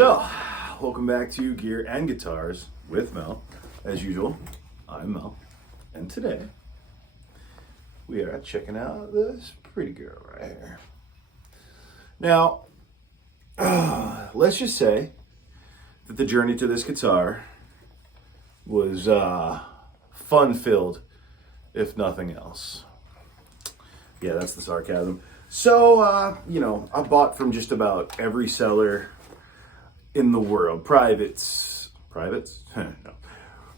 So, welcome back to Gear and Guitars with Mel. As usual, I'm Mel, and today we are checking out this pretty girl right here. Now, let's just say that the journey to this guitar was fun-filled, if nothing else. Yeah, that's the sarcasm. So, I bought from just about every seller in the world. Privates? No.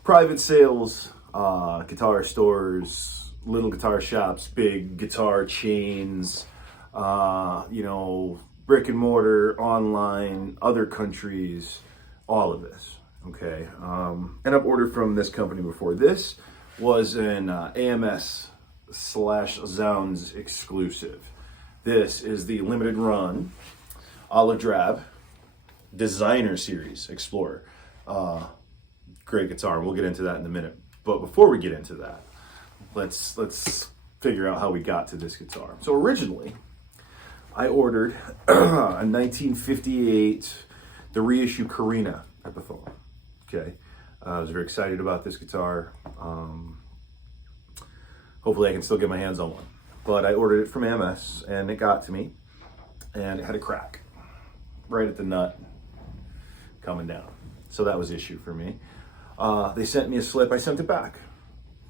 Private sales, guitar stores, little guitar shops, big guitar chains, brick and mortar, online, other countries, all of this, okay? And I've ordered from this company before. This was an AMS / Zounds exclusive. This is the limited run Olive Drab Designer Series Explorer. Great guitar, and we'll get into that in a minute. But before we get into that, let's figure out how we got to this guitar. So originally, I ordered a 1958, the reissue Carina Epiphone. Okay, I was very excited about this guitar. Hopefully I can still get my hands on one. But I ordered it from AMS, and it got to me, and it had a crack right at the nut coming down. So that was an issue for me. They sent me a slip, I sent it back.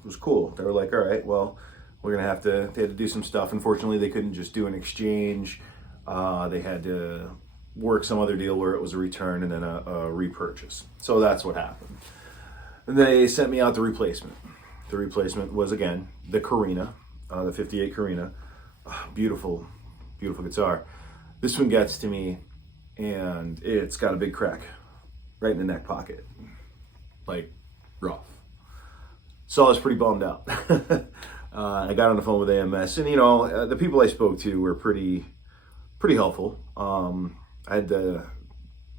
was cool. They were like, all right, well, we're gonna they had to do some stuff. Unfortunately, they couldn't just do an exchange. They had to work some other deal where it was a return and then a repurchase. So that's what happened. And they sent me out the replacement. The replacement was, again, the Carina, the 58 Carina. Beautiful, beautiful guitar. This one gets to me, and it's got a big crack right in the neck pocket, like rough. So I was pretty bummed out. I got on the phone with AMS, and the people I spoke to were pretty helpful. I had to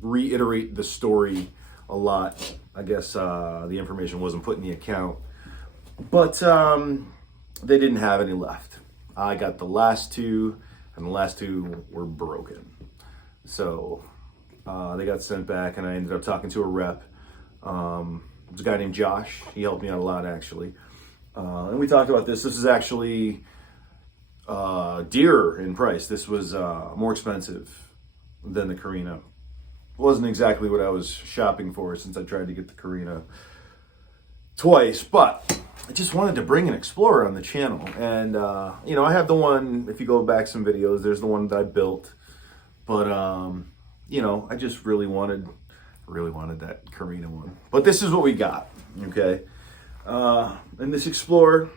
reiterate the story a lot. I guess the information wasn't put in the account, but they didn't have any left. I got the last two, and the last two were broken. So they got sent back, and I ended up talking to a rep. There's a guy named Josh. He helped me out a lot, actually. And we talked about this. This is actually dearer in price. This was more expensive than the Carina. Wasn't exactly what I was shopping for, since I tried to get the Carina twice, but I just wanted to bring an Explorer on the channel. And I have the one, if you go back some videos, there's the one that I built, but I just really wanted that Carina one. But this is what we got, okay? And this Explorer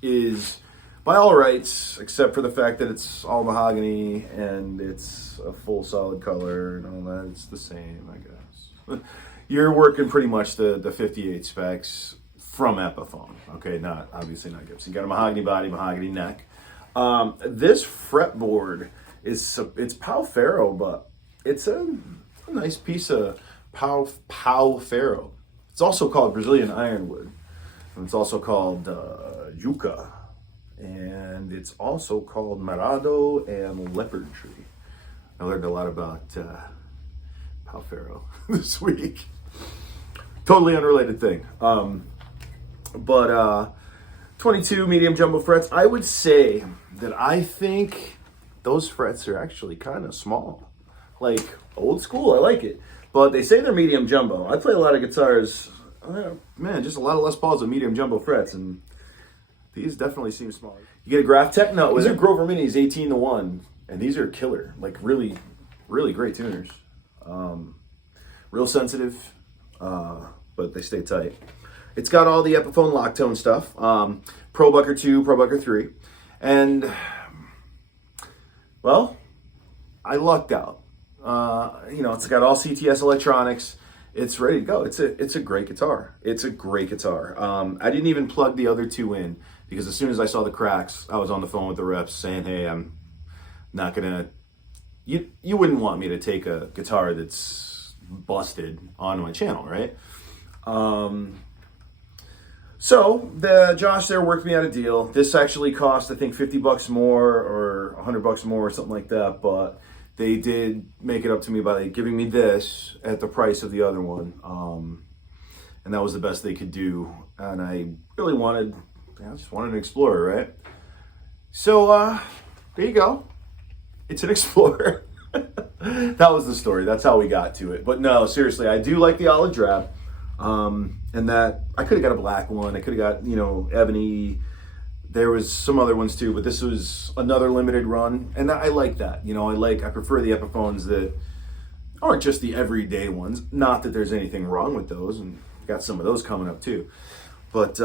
is, by all rights, except for the fact that it's all mahogany and it's a full solid color and all that, it's the same, I guess. You're working pretty much the 58 specs from Epiphone, okay? Obviously not Gibson. You got a mahogany body, mahogany neck. This fretboard it's Pau Ferro, but it's a nice piece of Pau Ferro. It's also called Brazilian ironwood, and it's also called yucca. And it's also called Marado and Leopard Tree. I learned a lot about Pau Ferro this week. Totally unrelated thing. But 22 medium jumbo frets. I would say that I think those frets are actually kind of small. Like old school, I like it. But they say they're medium jumbo. I play a lot of guitars. Man, just a lot of Les Pauls with medium jumbo frets, and these definitely seem smaller. You get a Graph Tech nut with it. These are Grover Minis 18-1, and these are killer. Like really, really great tuners. Real sensitive, but they stay tight. It's got all the Epiphone lock tone stuff. Pro Bucker 2, Pro Bucker 3. And, well, I lucked out. It's got all CTS electronics. It's ready to go. It's a great guitar. It's a great guitar. I didn't even plug the other two in, because as soon as I saw the cracks, I was on the phone with the reps saying, hey, I'm not gonna, you wouldn't want me to take a guitar that's busted onto my channel, right? So the Josh there worked me out a deal. This actually cost, I think, $50 more or $100 more or something like that, but they did make it up to me by giving me this at the price of the other one. And that was the best they could do. And I really just wanted an Explorer, right? So there you go. It's an Explorer. That was the story. That's how we got to it. But no, seriously, I do like the Olive Drab. And that I could have got a black one. I could have got, ebony. There was some other ones too, but this was another limited run. And I like that. I prefer the Epiphones that aren't just the everyday ones. Not that there's anything wrong with those, and got some of those coming up too. But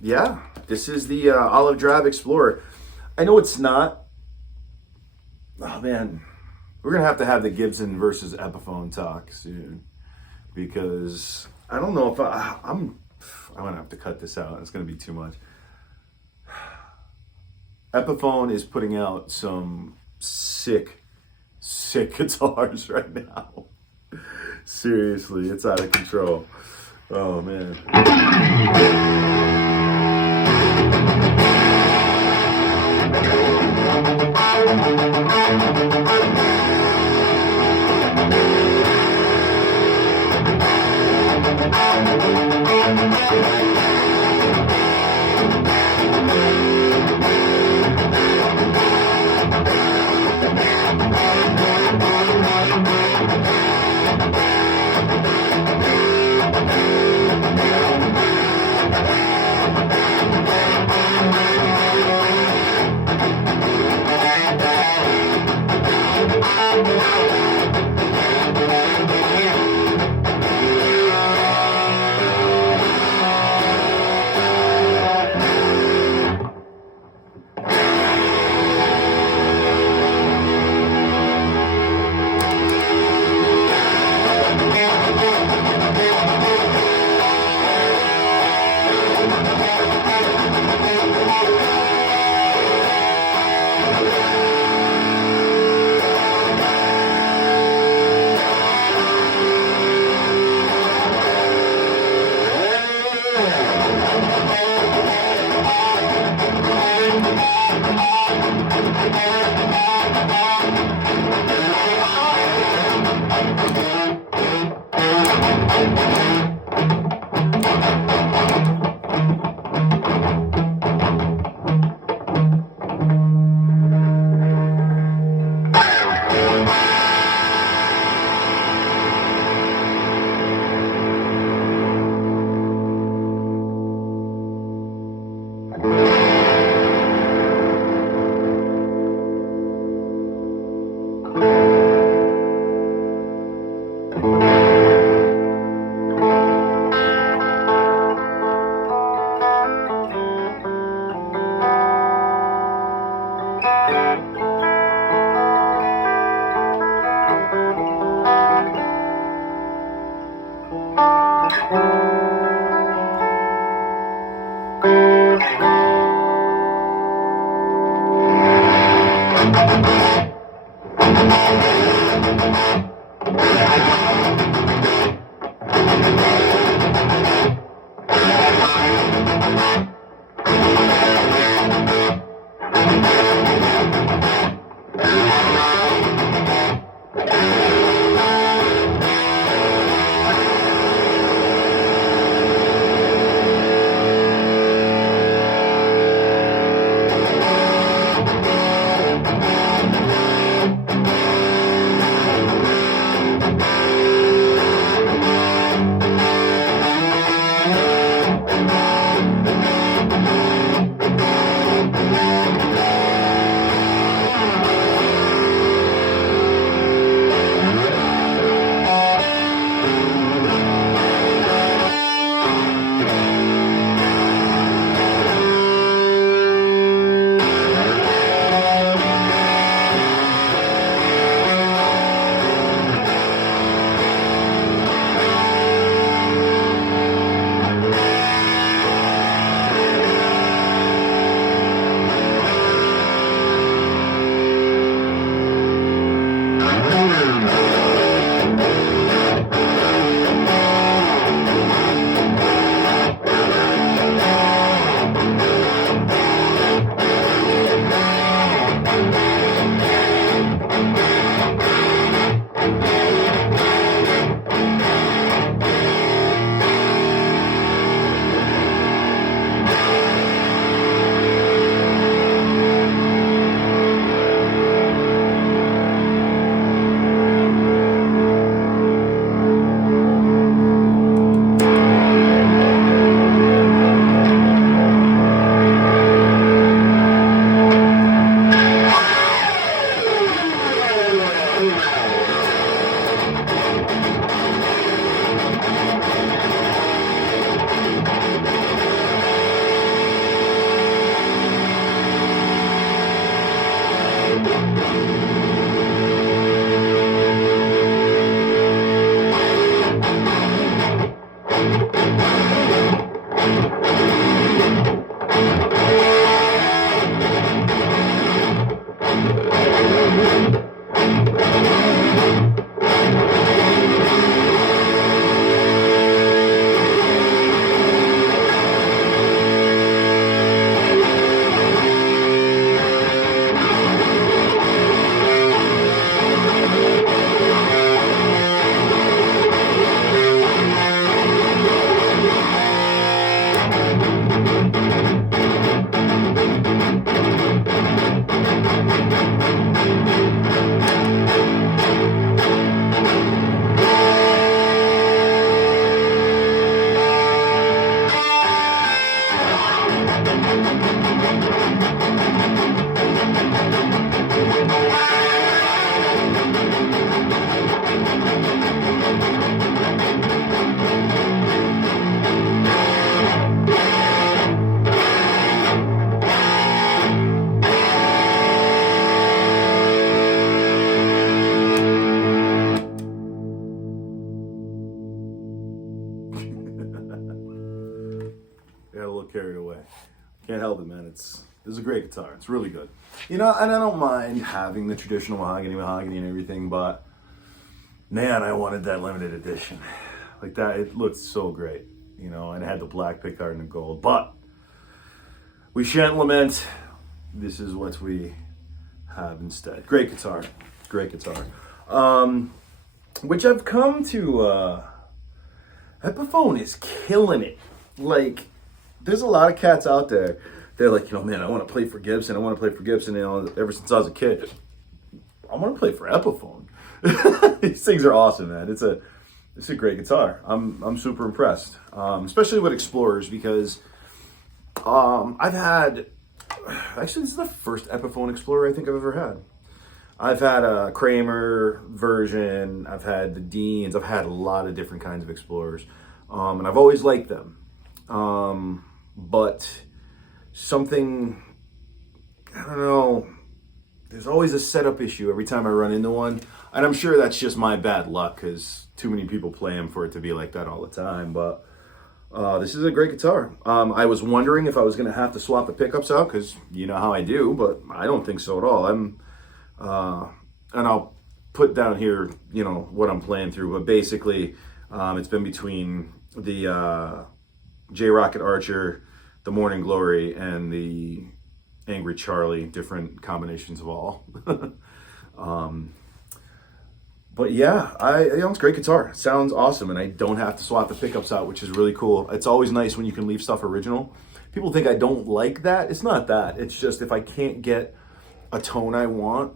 yeah, this is the Olive Drab Explorer. I know it's not. Oh man, we're gonna have to have the Gibson versus Epiphone talk soon, because I don't know if I'm gonna have to cut this out. It's gonna be too much. Epiphone is putting out some sick guitars right now. Seriously, it's out of control. Oh man. Got a little carried away. Can't help it, man. This is a great guitar. It's really good. You know, and I don't mind having the traditional mahogany and everything, but man, I wanted that limited edition. Like that, it looked so great, you know, and it had the black pickguard and the gold. But we shan't lament. This is what we have instead. Great guitar. Great guitar. Which I've come to, Epiphone is killing it. Like, there's a lot of cats out there. They're like, you know, man, I want to play for Gibson. I want to play for Gibson. You know, ever since I was a kid, I want to play for Epiphone. These things are awesome, man. It's a great guitar. I'm super impressed, especially with Explorers because I've had. Actually, this is the first Epiphone Explorer I think I've ever had. I've had a Kramer version. I've had the Deans. I've had a lot of different kinds of Explorers, and I've always liked them. But something, I don't know, there's always a setup issue every time I run into one. And I'm sure that's just my bad luck because too many people play them for it to be like that all the time. But this is a great guitar. I was wondering if I was going to have to swap the pickups out because you know how I do, but I don't think so at all. And I'll put down here, you know, what I'm playing through. But basically, it's been between the J Rocket Archer, the Morning Glory, and the Angry Charlie, different combinations of all. But yeah, you know, it's a great guitar. It sounds awesome, and I don't have to swap the pickups out, which is really cool. It's always nice when you can leave stuff original. People think I don't like that. It's not that. It's just if I can't get a tone I want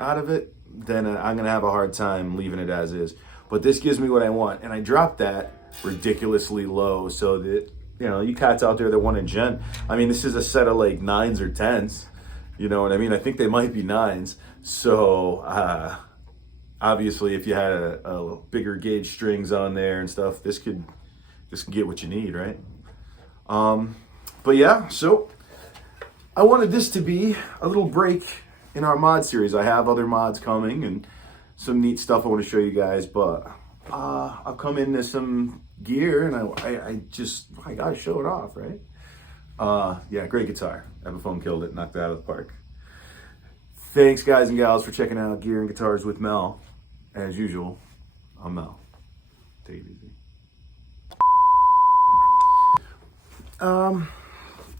out of it, then I'm going to have a hard time leaving it as is. But this gives me what I want, and I dropped that ridiculously low so that, you know, you cats out there that want a gent. I mean, this is a set of like 9s or 10s, you know what I mean? I think they might be 9s. So obviously if you had a bigger gauge strings on there and stuff, this could get what you need, right? But yeah, so I wanted this to be a little break in our mod series. I have other mods coming and some neat stuff I want to show you guys, but I'll come into some gear and I gotta show it off, right? Yeah, great guitar. Epiphone killed it, knocked it out of the park. Thanks guys and gals for checking out Gear and Guitars with Mel. As usual, I'm Mel. Take it easy. I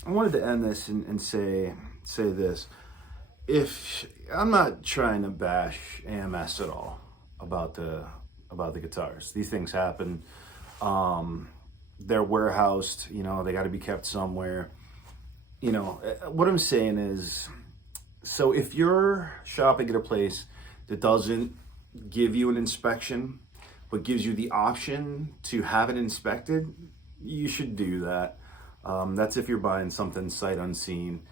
wanted to end this and say this. If I'm not trying to bash AMS at all about the guitars. These things happen. They're warehoused, you know, they got to be kept somewhere. You know, what I'm saying is, so if you're shopping at a place that doesn't give you an inspection, but gives you the option to have it inspected, you should do that. That's if you're buying something sight unseen.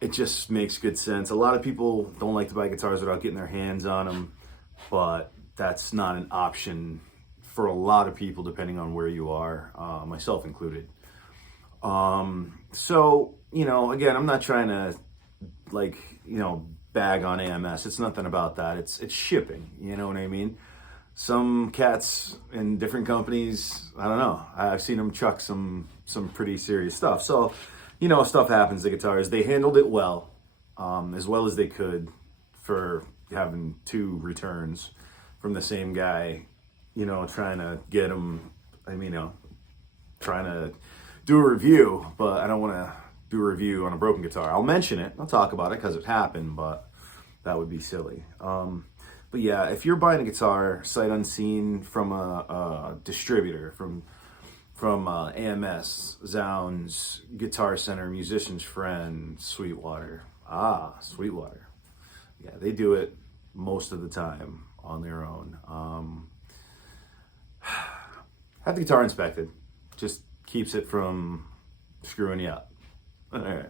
It just makes good sense. A lot of people don't like to buy guitars without getting their hands on them, but that's not an option for a lot of people depending on where you are, myself included. So, you know, again, I'm not trying to bag on AMS. It's nothing about that. It's shipping, you know what I mean? Some cats in different companies, I don't know. I've seen them chuck some pretty serious stuff. So, you know, stuff happens to guitars. They handled it well as they could for having 2 returns from the same guy, you know, trying to get them, trying to do a review, but I don't want to do a review on a broken guitar. I'll mention it, I'll talk about it because it happened, but that would be silly. But yeah, if you're buying a guitar sight unseen from a distributor, from AMS, Zounds, Guitar Center, Musician's Friend, Sweetwater. Sweetwater. Yeah, they do it most of the time on their own. Have the guitar inspected. Just keeps it from screwing you up. All right.